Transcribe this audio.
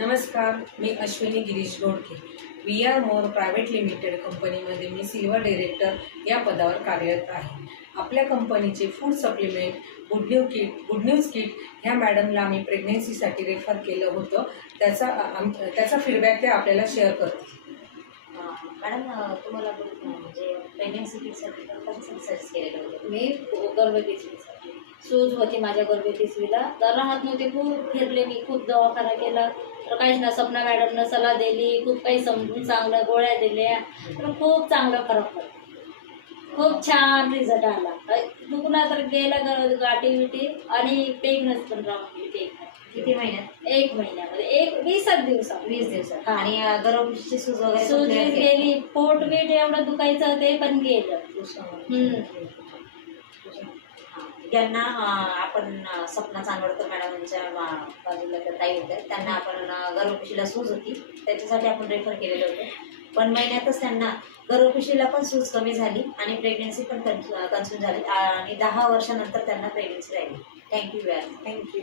नमस्कार, मी Ashwini Girish Godke. We are More private limited कंपनीमध्ये मी सिल्वर डायरेक्टर या पदावर कार्यरत आहे. आपल्या कंपनीचे food supplement good news kit ह्या मॅडमला आम्ही प्रेग्नेन्सीसाठी रेफर केलं होतं. त्याचा फीडबॅक ते आपल्याला शेअर करतील. मॅडम, तुम्हाला म्हणजे प्रेग्नेन्सी किटसाठी कशासाठी सर्च केलेलं होतं? मी गर्भपिशवीसाठी सूज होती माझ्या गर्भपिशवीला, तर राहत नव्हते. खूप फिरले मी, खूप दवाखाना केला, तर काहीच ना. सपना मॅडमनं सल्ला दिली, खूप काही समजून चांगलं गोळ्या दिल्या, तर खूप चांगला फरक पडला. खूप छान रिझल्ट आला. दुखला तर गेला गाठी विटी आणि प्रेग्नन्सी पण राहून गेली. किती महिन्यात? 1 महिन्यामध्ये 20 दिवसात. 20 दिवसात. आणि गर्भपिशवीची सूज वगैरे सूज गेली, पोट बीट एवढं दुखायचं ते पण गेलं. ज्यांना आपण सपना चांदवडकर मॅडमांच्या बाजूला त्या ताई होत्या, त्यांना आपण गर्भपिशवीला सूज होती त्याच्यासाठी आपण रेफर केलेलं होतं. पण महिन्यातच त्यांना गर्भपिशवीला पण सूज कमी झाली आणि प्रेग्नेन्सी पण कन्फ्यूज झाली आणि 10 वर्षानंतर त्यांना प्रेग्नेन्सी राहिली. थँक्यू. थँक्यू.